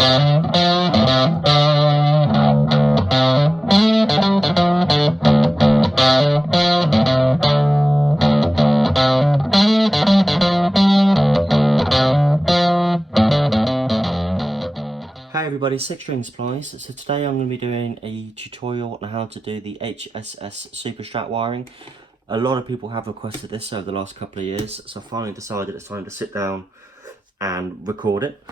Hi everybody, Six String Supplies. So today I'm going to be doing a tutorial on how to do the HSS Strat wiring. A lot of people have requested this over the last couple of years, so I finally decided it's time to sit down and record it.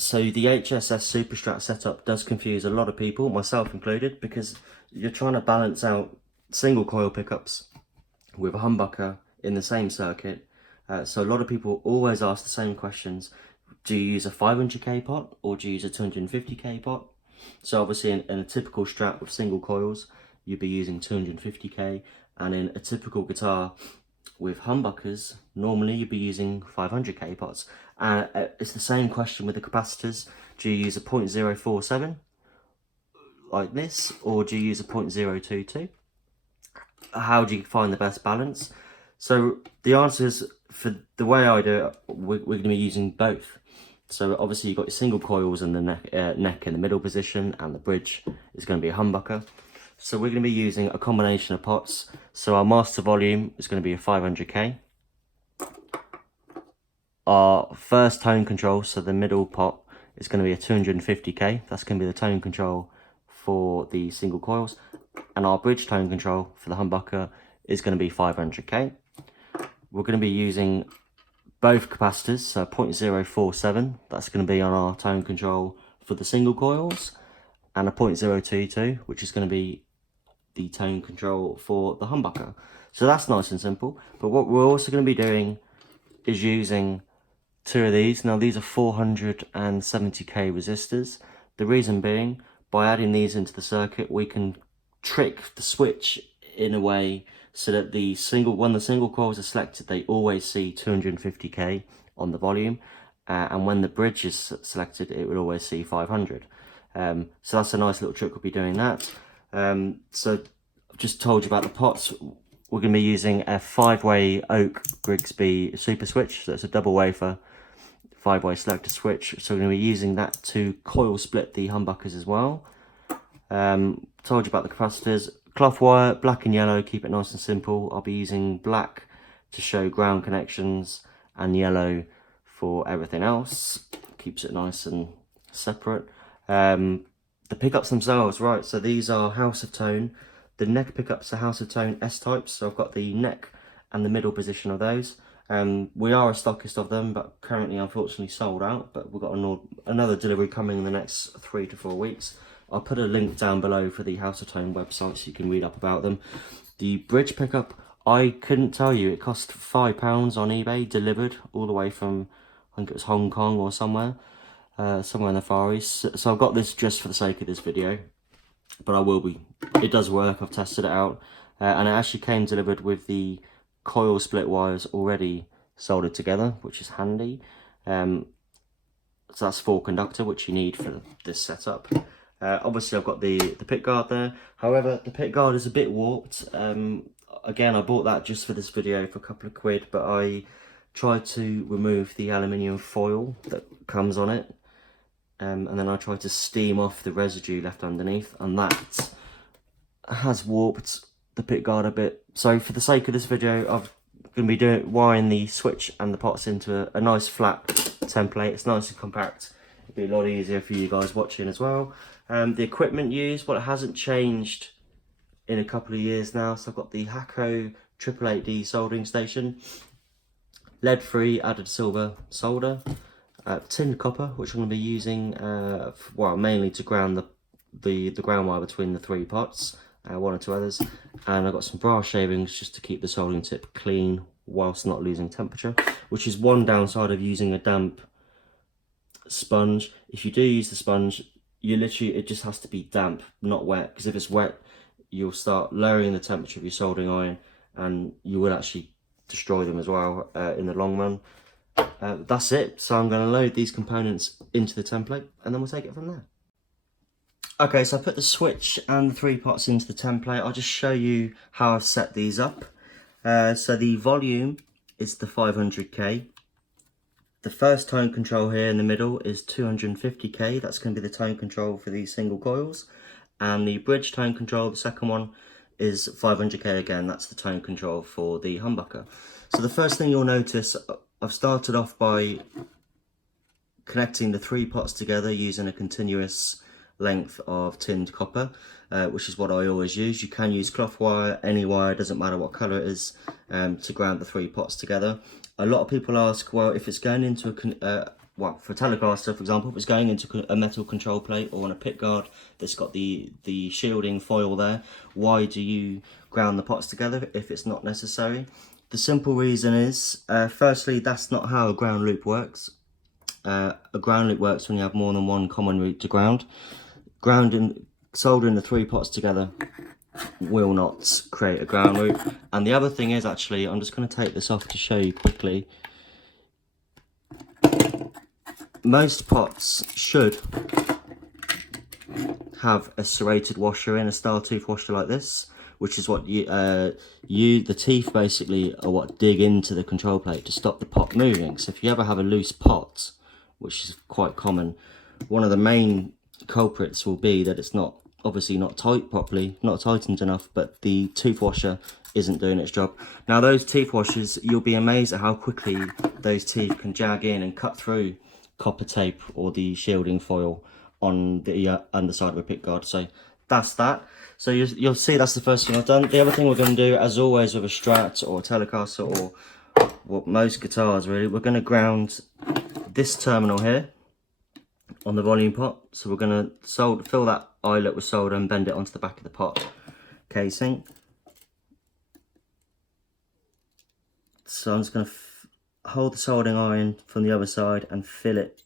So the HSS Strat setup does confuse a lot of people, myself included, because you're trying to balance out single coil pickups with a humbucker in the same circuit. So a lot of people always ask the same questions. Do you use a 500k pot or do you use a 250k pot? So obviously in a typical Strat with single coils, you'd be using 250k, and in a typical guitar with humbuckers, normally you'd be using 500k pots. And it's the same question with the capacitors. Do you use a 0.047 like this, or do you use a 0.022? How do you find the best balance? So the answer is, for the way I do it, we're going to be using both. So obviously you've got your single coils and the neck in the middle position, and the bridge is going to be a humbucker. So we're going to be using a combination of pots. So our master volume is going to be a 500k. Our first tone control, so the middle pot, is going to be a 250k. That's going to be the tone control for the single coils. And our bridge tone control for the humbucker is going to be 500k. We're going to be using both capacitors, so 0.047, that's going to be on our tone control for the single coils, and a 0.022, which is going to be the tone control for the humbucker. So that's nice and simple. But what we're also going to be doing is using two of these. Now these are 470k resistors. The reason being, by adding these into the circuit, we can trick the switch in a way so that when the single coils are selected, they always see 250k on the volume, and when the bridge is selected, it will always see 500. So that's a nice little trick. We'll be doing that. So I've just told you about the pots. We're going to be using a 5-way oak Grigsby Superswitch, so it's a double wafer 5-way selector switch. So we're going to be using that to coil split the humbuckers as well. Told you about the capacitors. Cloth wire, black and yellow, keep it nice and simple. I'll be using black to show ground connections and yellow for everything else. Keeps it nice and separate. The pickups themselves, right, so these are House of Tone. The neck pickups are House of Tone S-types, so I've got the neck and the middle position of those. We are a stockist of them, but currently unfortunately sold out, but we've got another delivery coming in the next 3 to 4 weeks. I'll put a link down below for the House of Tone website so you can read up about them. The bridge pickup, I couldn't tell you, it cost £5 on eBay, delivered all the way from, I think it was Hong Kong or somewhere in the Far East. So I've got this just for the sake of this video, but it does work, I've tested it out. And it actually came delivered with the coil split wires already soldered together, which is handy. So that's 4 conductor, which you need for this setup. Obviously I've got the pickguard there. However, the pickguard is a bit warped. Again, I bought that just for this video for a couple of quid, but I tried to remove the aluminium foil that comes on it, and then I tried to steam off the residue left underneath, and that has warped the pickguard a bit. So for the sake of this video, I'm going to be wiring the switch and the pots into a nice flat template. It's nice and compact. It'll be a lot easier for you guys watching as well. The equipment used, well, it hasn't changed in a couple of years now. So I've got the Hakko 888D soldering station, lead-free added silver solder, tin copper, which I'm going to be using, well, mainly to ground the ground wire between the 3 pots, 1 or 2 others, and I've got some brass shavings just to keep the soldering tip clean whilst not losing temperature, which is one downside of using a damp sponge. If you do use the sponge, it just has to be damp, not wet, because if it's wet, you'll start lowering the temperature of your soldering iron, and you will actually destroy them as well in the long run. That's it. So I'm going to load these components into the template, and then we'll take it from there. Okay, so I put the switch and the 3 pots into the template. I'll just show you how I've set these up. So the volume is the 500k. the first tone control here in the middle is 250k. That's going to be the tone control for these single coils. And the bridge tone control, the second one, is 500k again. That's the tone control for the humbucker. So the first thing you'll notice, I've started off by connecting the 3 pots together using a continuous length of tinned copper, which is what I always use. You can use cloth wire, any wire, doesn't matter what colour it is, to ground the 3 pots together. A lot of people ask, well, if it's going into well, for a Telecaster, for example, if it's going into a metal control plate or on a pickguard that's got the shielding foil there, why do you ground the pots together if it's not necessary? The simple reason is, firstly, that's not how a ground loop works. A ground loop works when you have more than one common route to ground. Soldering the 3 pots together will not create a ground loop. And the other thing is, actually, I'm just going to take this off to show you quickly. Most pots should have a serrated washer in, a star tooth washer like this, which is what the teeth basically are what dig into the control plate to stop the pot moving. So if you ever have a loose pot, which is quite common, one of the main culprits will be that it's not obviously not tight properly, not tightened enough, but the tooth washer isn't doing its job. Now those teeth washers, you'll be amazed at how quickly those teeth can jag in and cut through copper tape or the shielding foil on the underside of a pickguard. So that's that. So you'll see that's the first thing I've done. The other thing we're going to do, as always with a Strat or a Telecaster or what most guitars really, we're going to ground this terminal here on the volume pot. So we're going to fill that eyelet with solder and bend it onto the back of the pot casing. So I'm just going to hold the soldering iron from the other side and fill it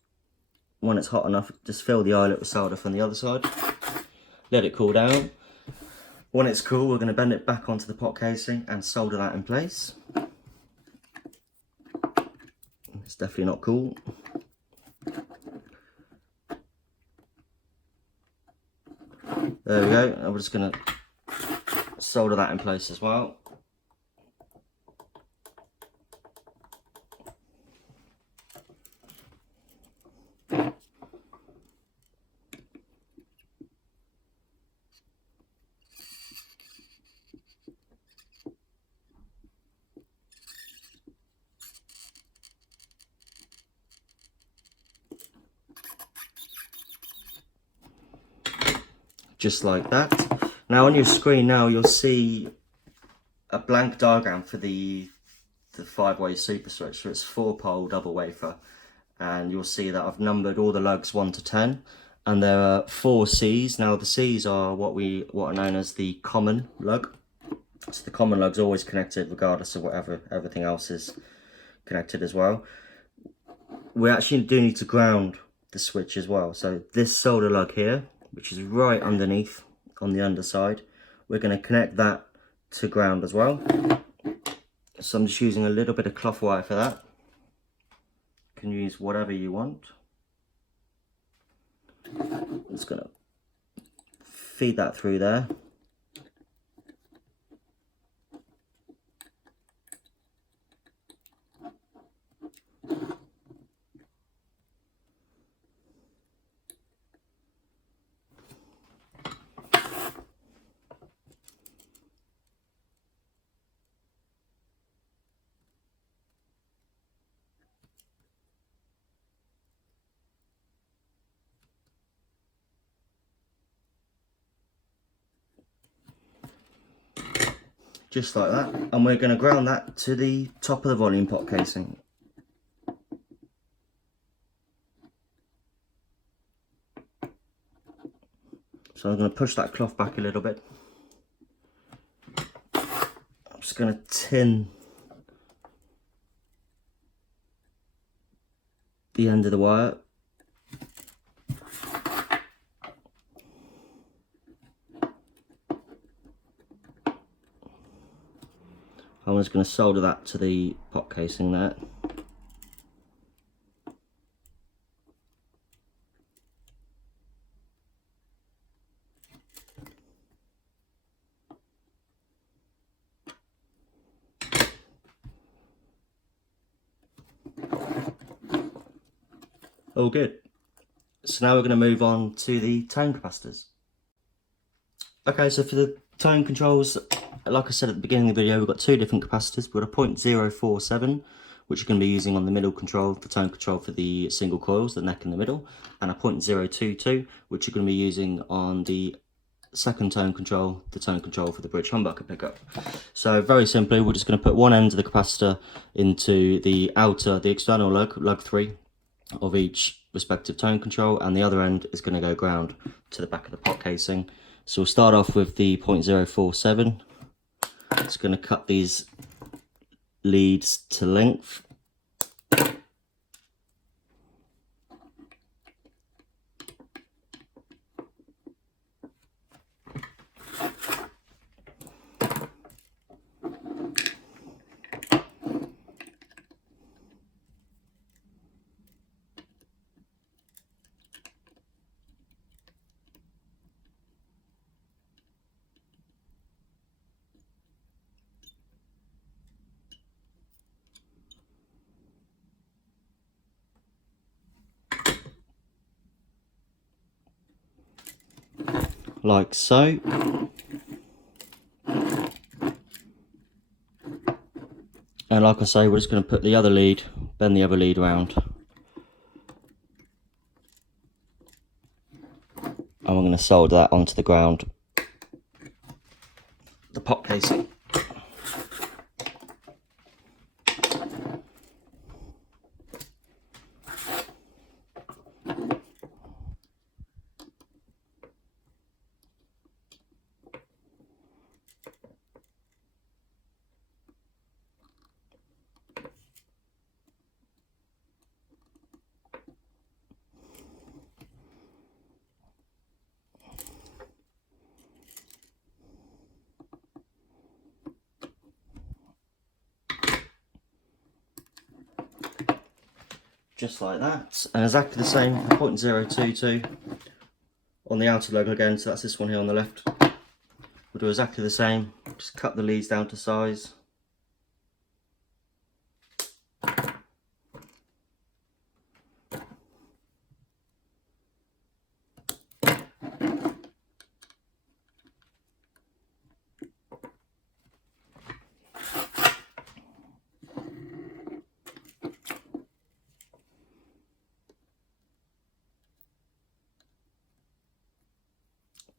when it's hot enough. Just fill the eyelet with solder from the other side. Let it cool down. When it's cool, we're going to bend it back onto the pot casing and solder that in place. It's definitely not cool. There we go. And we're just going to solder that in place as well. Just like that. Now on your screen now you'll see a blank diagram for the 5-way super switch. So it's 4-pole double wafer, and you'll see that I've numbered all the lugs 1 to 10, and there are 4 C's. Now the C's are what are known as the common lug. So the common lug's always connected regardless of whatever everything else is connected as well. We actually do need to ground the switch as well. So this solder lug here, which is right underneath on the underside, we're going to connect that to ground as well. So I'm just using a little bit of cloth wire for that. You can use whatever you want. I'm just going to feed that through there. Just like that, and we're going to ground that to the top of the volume pot casing. So I'm going to push that cloth back a little bit. I'm just going to tin the end of the wire. I'm just going to solder that to the pot casing there. All good. So now we're going to move on to the tone capacitors. Okay, so for the tone controls, like I said at the beginning of the video, we've got two different capacitors. We've got a 0.047, which you're going to be using on the middle control, the tone control for the single coils, the neck in the middle, and a 0.022, which you're going to be using on the second tone control, the tone control for the bridge humbucker pickup. So very simply, we're just going to put one end of the capacitor into the external lug 3 of each respective tone control, and the other end is going to go ground to the back of the pot casing. So we'll start off with the 0.047. It's going to cut these leads to length. Like so. And like I say, we're just going to put the other lead, bend the other lead around. And we're going to solder that onto the ground, the pot casing. Just like that, and exactly the same 0.022 on the outer lug again, so that's this one here on the left. We'll do exactly the same, just cut the leads down to size.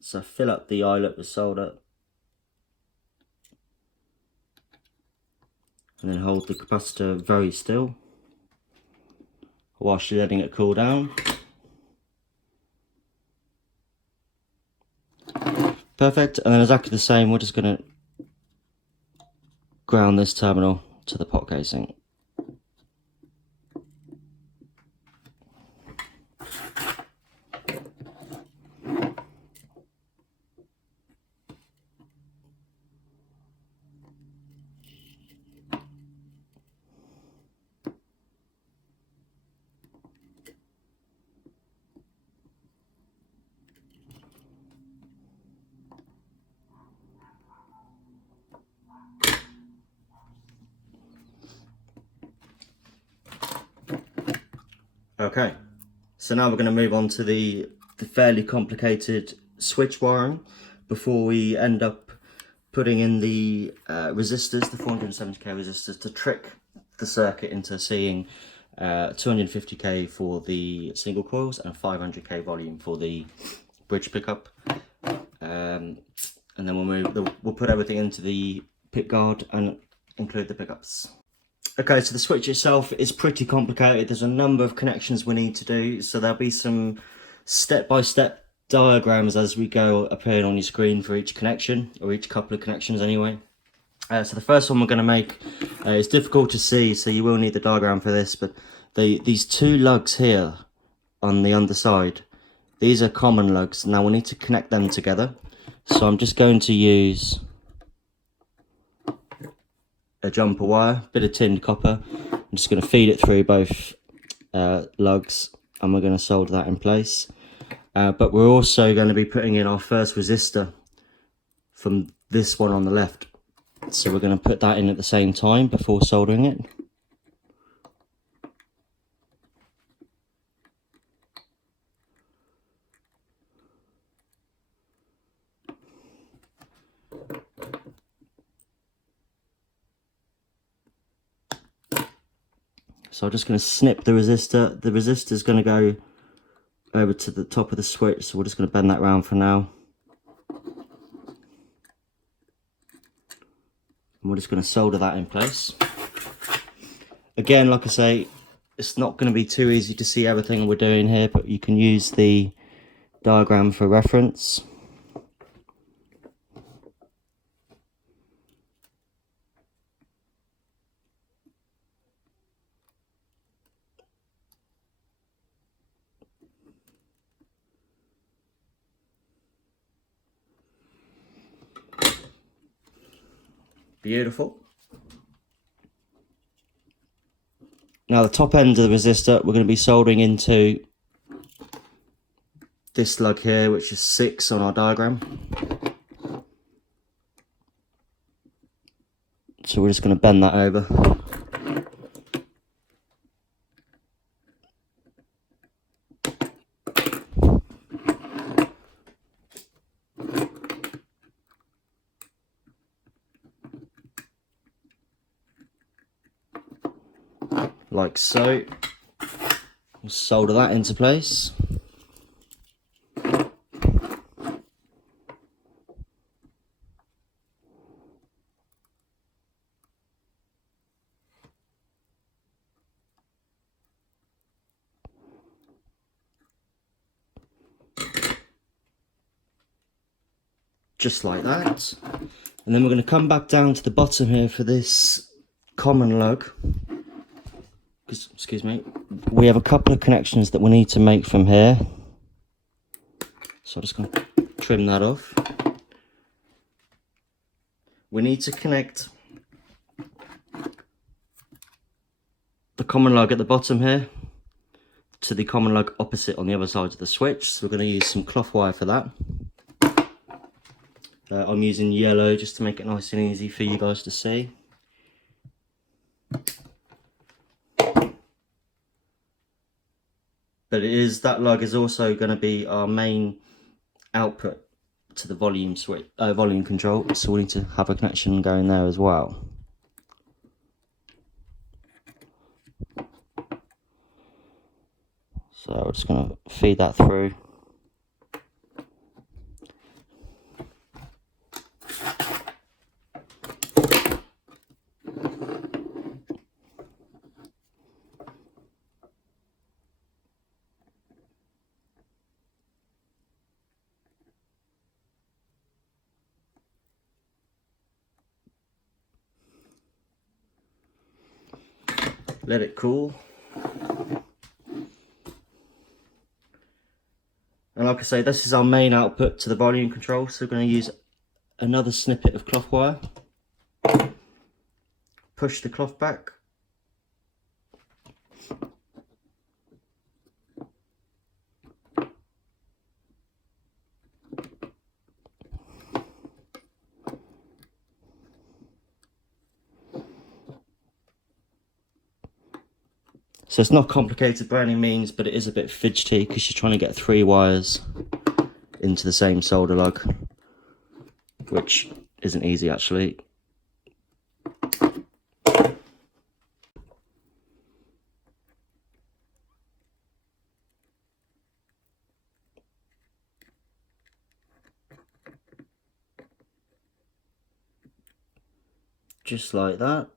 So fill up the eyelet with solder, and then hold the capacitor very still whilst you're letting it cool down. Perfect, and then exactly the same, we're just going to ground this terminal to the pot casing. Okay, so now we're going to move on to the fairly complicated switch wiring before we end up putting in the resistors, the 470k resistors, to trick the circuit into seeing 250k for the single coils and 500k volume for the bridge pickup. And then we'll put everything into the pickguard and include the pickups. Okay, so the switch itself is pretty complicated. There's a number of connections we need to do, so there'll be some step-by-step diagrams as we go appearing on your screen for each connection, or each couple of connections anyway. So the first one we're going to make is difficult to see, so you will need the diagram for this, but these two lugs here on the underside, these are common lugs. Now we need to connect them together, so I'm just going to use a jumper wire, bit of tinned copper. I'm just going to feed it through both lugs, and we're going to solder that in place. But we're also going to be putting in our first resistor from this one on the left. So we're going to put that in at the same time before soldering it. So I'm just going to snip the resistor. The resistor is going to go over to the top of the switch, so we're just going to bend that round for now. And we're just going to solder that in place. Again, like I say, it's not going to be too easy to see everything we're doing here, but you can use the diagram for reference. Beautiful. Now the top end of the resistor we're going to be soldering into this lug here, which is 6 on our diagram. So we're just going to bend that over. Like so. We'll solder that into place. Just like that. And then we're going to come back down to the bottom here for this common lug. Excuse me. We have a couple of connections that we need to make from here. So I'm just going to trim that off. We need to connect the common lug at the bottom here to the common lug opposite on the other side of the switch. So we're going to use some cloth wire for that. I'm using yellow just to make it nice and easy for you guys to see. But that lug is also going to be our main output to the volume switch, volume control. So we need to have a connection going there as well. So we're just going to feed that through. Let it cool. And like I say, this is our main output to the volume control, so we're going to use another snippet of cloth wire. Push the cloth back. So it's not complicated by any means, but it is a bit fidgety because you're trying to get 3 wires into the same solder lug, which isn't easy actually. Just like that.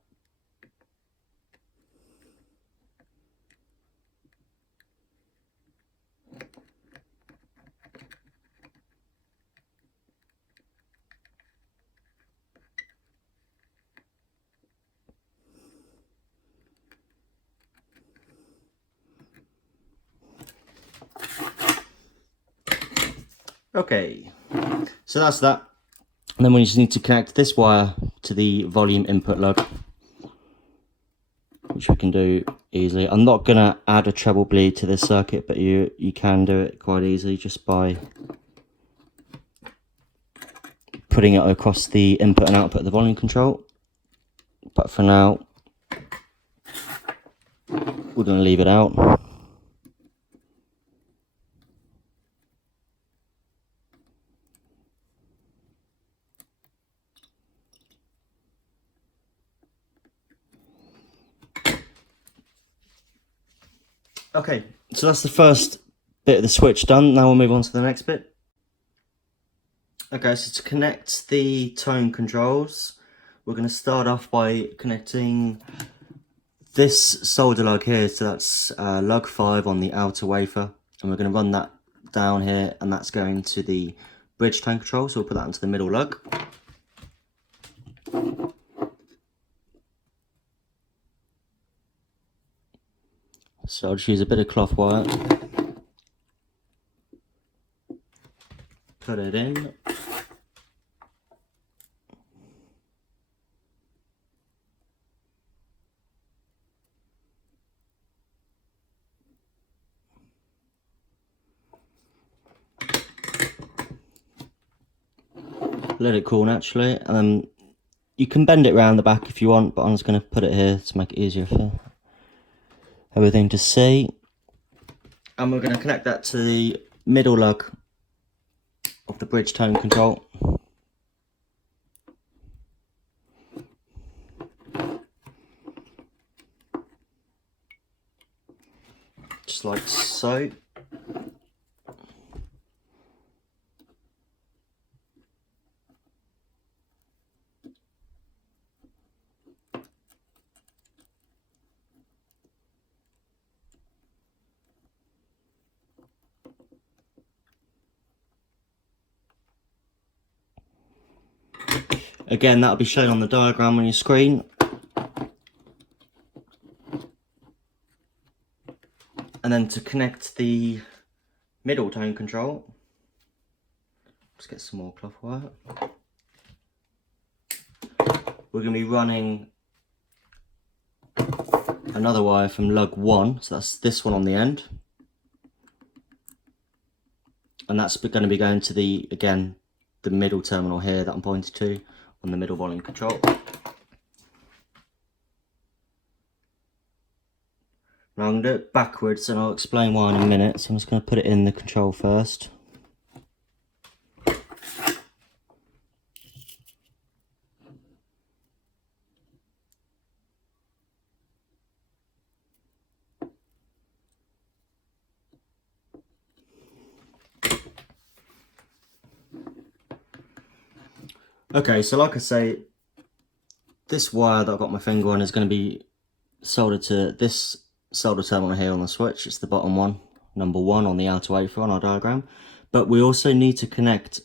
Okay, so that's that. And then we just need to connect this wire to the volume input lug, which we can do easily. I'm not going to add a treble bleed to this circuit, but you can do it quite easily just by putting it across the input and output of the volume control. But for now, we're going to leave it out. Okay, so that's the first bit of the switch done. Now we'll move on to the next bit. Okay, so to connect the tone controls, we're going to start off by connecting this solder lug here. So that's lug 5 on the outer wafer, and we're going to run that down here, and that's going to the bridge tone control. So we'll put that into the middle lug. So I'll just use a bit of cloth wire, put it in. Let it cool naturally, and then you can bend it around the back if you want, but I'm just going to put it here to make it easier for everything to see. And we're going to connect that to the middle lug of the bridge tone control. Just like so. Again, that'll be shown on the diagram on your screen. And then to connect the middle tone control, let's get some more cloth wire. We're going to be running another wire from lug 1, so that's this one on the end. And that's going to be going to the, again, the middle terminal here that I'm pointing to on the middle volume control. Now I'm going to do it backwards, and I'll explain why in a minute. So I'm just going to put it in the control first. Okay, so like I say, this wire that I've got my finger on is going to be soldered to this solder terminal here on the switch. It's the bottom one, number 1 on the outer wafer on our diagram. But we also need to connect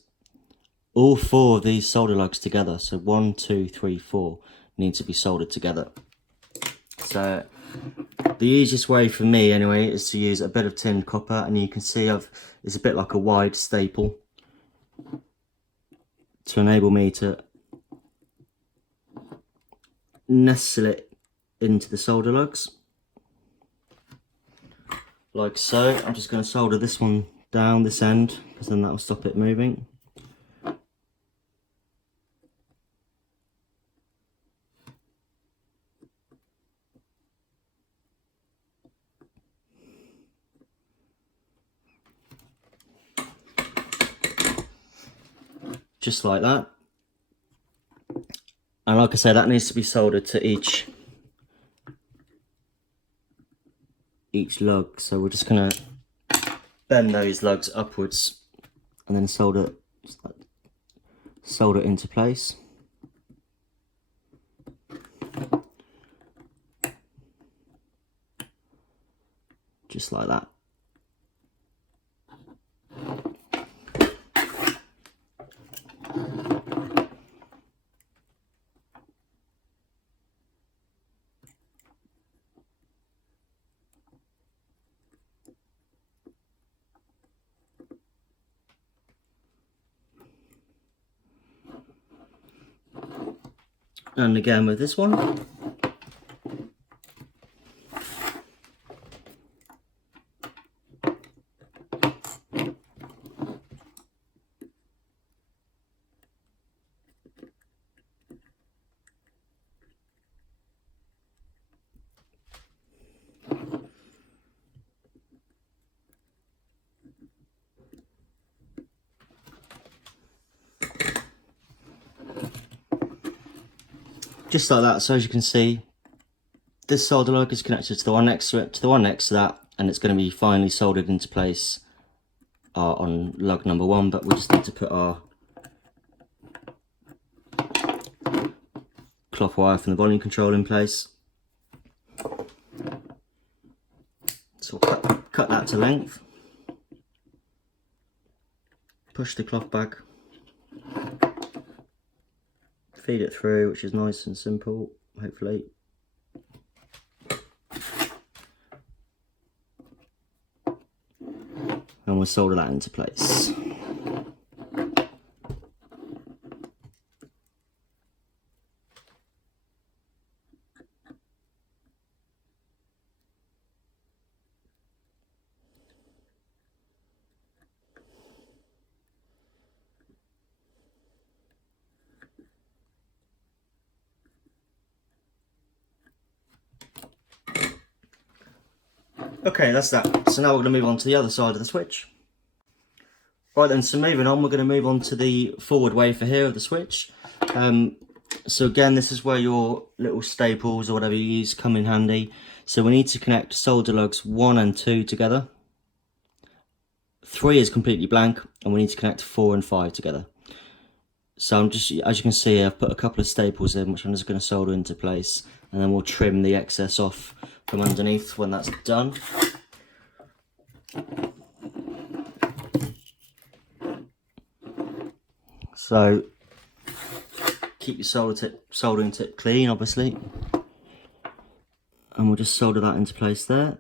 all 4 of these solder lugs together. So 1, 2, 3, 4 need to be soldered together. So the easiest way for me anyway is to use a bit of tinned copper, and you can see it's a bit like a wide staple to enable me to nestle it into the solder lugs, like so. I'm just going to solder this one down this end, because then that will stop it moving. Just like that. And like I say, that needs to be soldered to each lug. So we're just going to bend those lugs upwards and then solder into place. Just like that. And again with this one. Just like that. So as you can see, this solder lug is connected to the one next to it, to the one next to that, and it's going to be finally soldered into place on lug number 1, but we just need to put our cloth wire from the volume control in place. So we'll cut that to length, push the cloth back, feed it through, which is nice and simple, hopefully. And we'll solder that into place. Okay, that's that. So now we're going to move on to the other side of the switch. Right then, so moving on, we're going to move on to the forward wafer here of the switch. So again, this is where your little staples or whatever you use come in handy. So we need to connect solder lugs 1 and 2 together. 3 is completely blank, and we need to connect 4 and 5 together. So I'm just, as you can see, I've put a couple of staples in, which I'm just going to solder into place, and then we'll trim the excess off from underneath when that's done. So keep your soldering tip clean, obviously, and we'll just solder that into place there.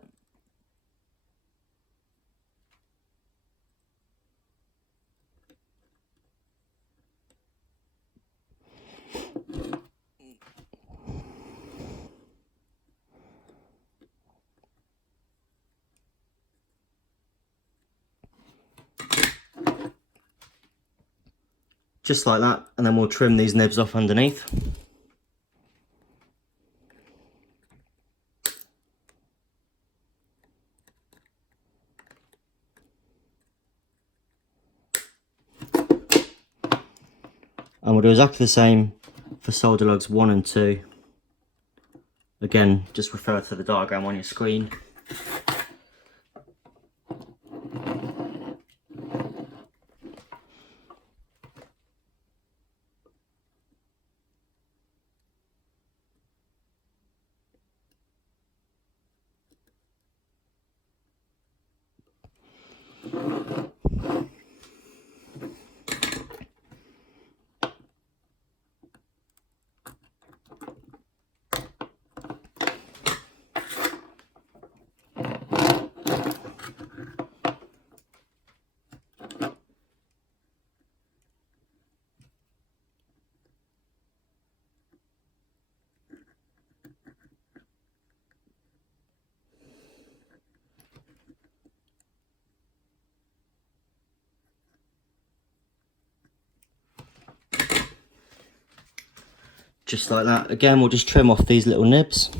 Just like that, and then we'll trim these nibs off underneath. And we'll do exactly the same for solder lugs 1 and 2. Again, just refer to the diagram on your screen. Just like that. Again, we'll just trim off these little nibs.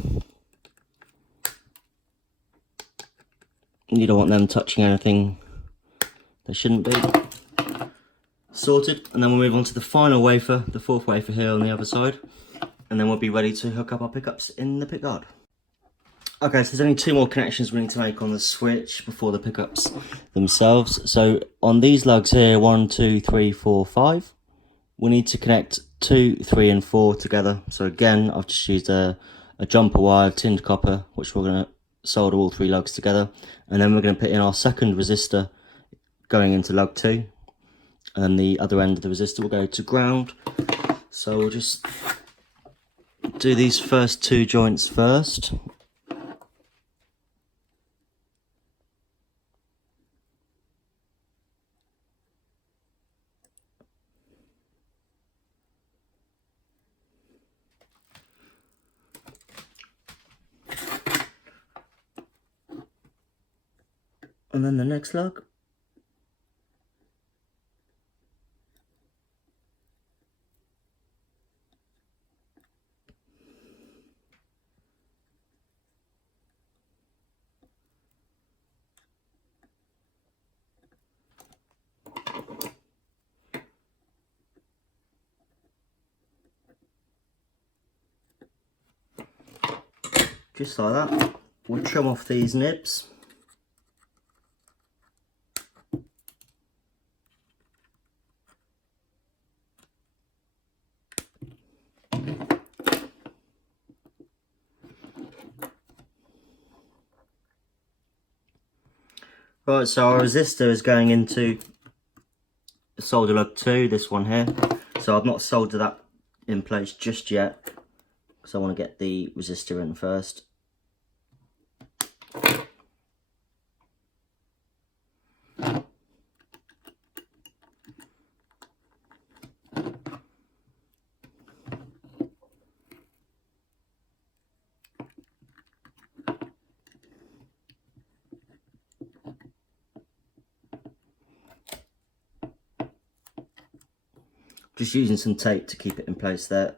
You don't want them touching anything they shouldn't be. Sorted, and then we'll move on to the final wafer, the 4th wafer here on the other side, and then we'll be ready to hook up our pickups in the pickguard. Okay, so there's only 2 more connections we need to make on the switch before the pickups themselves. So on these lugs here, 1, 2, 3, 4, 5, we need to connect 2, 3 and 4 together. So again, I've just used a jumper wire of tinned copper, which we're going to solder all 3 lugs together, and then we're going to put in our second resistor going into lug 2, and then the other end of the resistor will go to ground. So we'll just do these first 2 joints first. And then the next lug. Just like that. We'll trim off these nibs. Right, so our resistor is going into solder lug 2, this one here. So I've not soldered that in place just yet, because I want to get the resistor in first. Just using some tape to keep it in place there.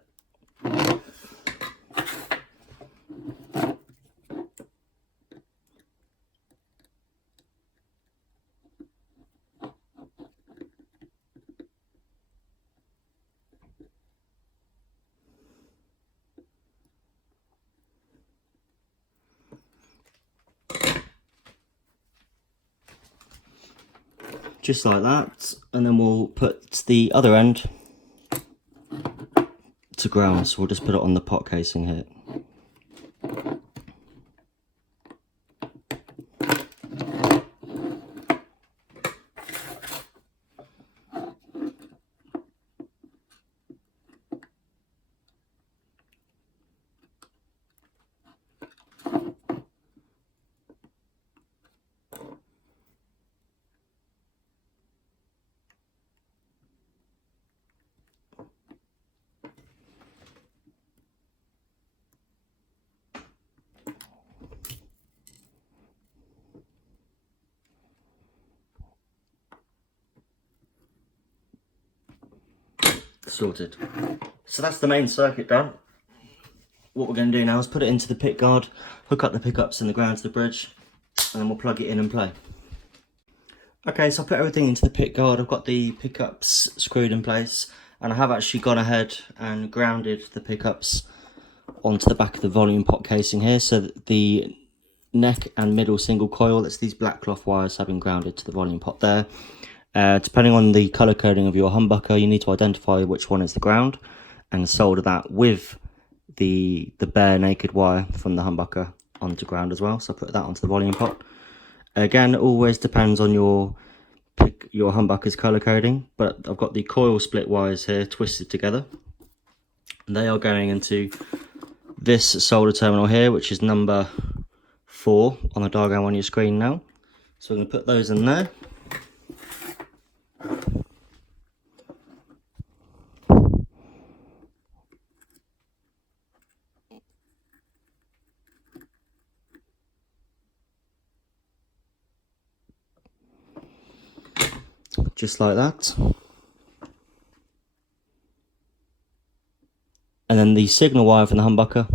Just like that, and then we'll put the other end to ground, so we'll just put it on the pot casing here. Sorted. So that's the main circuit done. What we're going to do now is put it into the pickguard, hook up the pickups and the ground to the bridge, and then we'll plug it in and play. Okay, so I put everything into the pickguard. I've got the pickups screwed in place, and I have actually gone ahead and grounded the pickups onto the back of the volume pot casing here, so that the neck and middle single coil, that's these black cloth wires, have been grounded to the volume pot there. Depending on the colour coding of your humbucker, you need to identify which one is the ground and solder that with the bare naked wire from the humbucker onto ground as well. So I put that onto the volume pot. Again, it always depends on your humbucker's colour coding, but I've got the coil split wires here twisted together. They are going into this solder terminal here, which is number 4 on the diagram on your screen now. So I'm going to put those in there. Just like that. And then the signal wire from the humbucker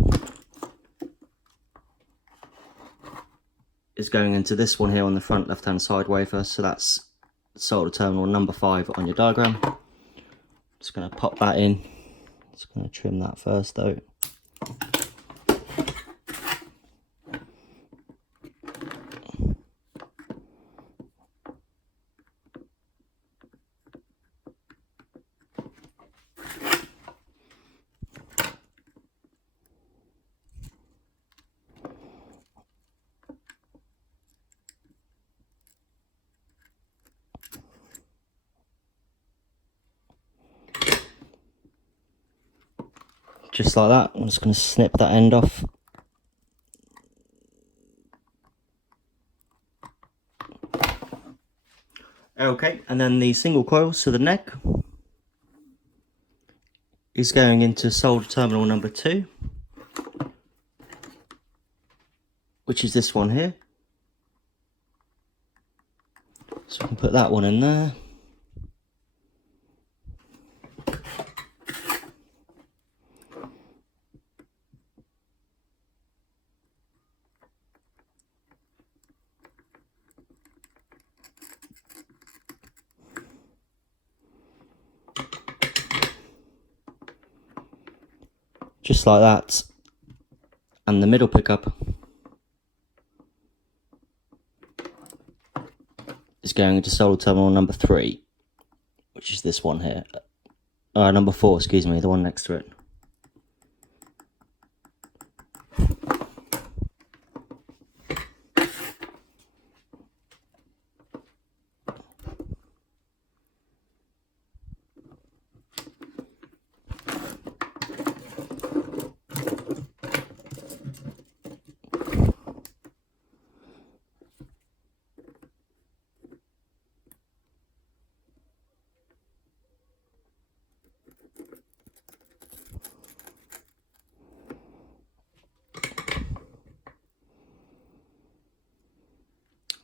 is going into this one here on the front left hand side wafer, so that's solder terminal number 5 on your diagram. Just going to pop that in. Just going to trim that first though. Just like that. I'm just going to snip that end off. Okay, and then the single coil, so the neck is going into solder terminal number 2, which is this one here. So I can put that one in there. Just like that. And the middle pickup is going into solder terminal number 3, which is this one here. Number 4, excuse me, the one next to it.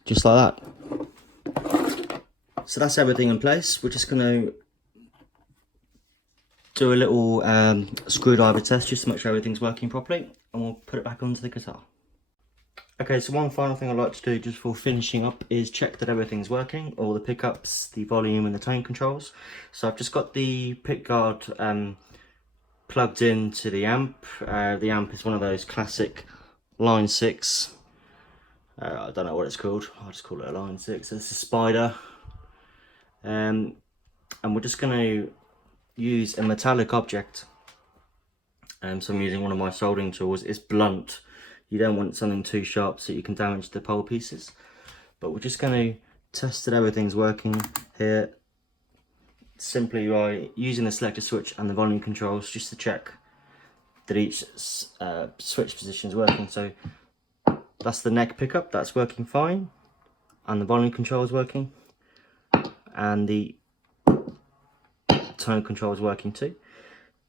just like that. So that's everything in place. We're just going to do a little screwdriver test just to make sure everything's working properly, and we'll put it back onto the guitar. Okay, so one final thing I'd like to do just before finishing up is check that everything's working, all the pickups, the volume and the tone controls. So I've just got the pickguard plugged into the amp. The amp is one of those classic line 6, I don't know what it's called, I'll just call it a line 6, it's a spider. And we're just going to use a metallic object. So I'm using one of my soldering tools. It's blunt. You don't want something too sharp so you can damage the pole pieces. But we're just going to test that everything's working here simply by using the selector switch and the volume controls just to check that each switch position is working. So that's the neck pickup, that's working fine, and the volume control is working, and the tone control is working too.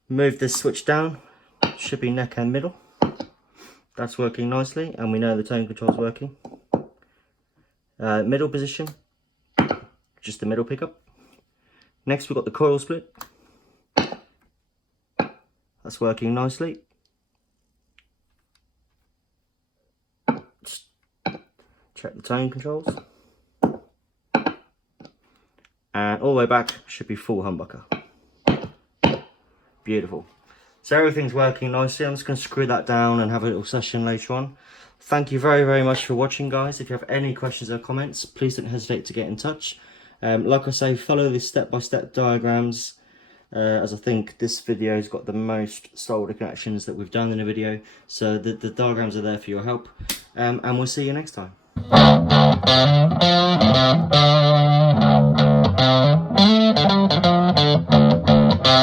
Move this switch down, should be neck and middle. That's working nicely, and we know the tone control is working. Middle position, just the middle pickup. Next we've got the coil split. That's working nicely. Just check the tone controls. And all the way back should be full humbucker. Beautiful. So everything's working nicely. I'm just going to screw that down and have a little session later on. Thank you very, very much for watching, guys. If you have any questions or comments, please don't hesitate to get in touch. Like I say, follow the step-by-step diagrams, as I think this video has got the most solder connections that we've done in a video. So the diagrams are there for your help. And we'll see you next time.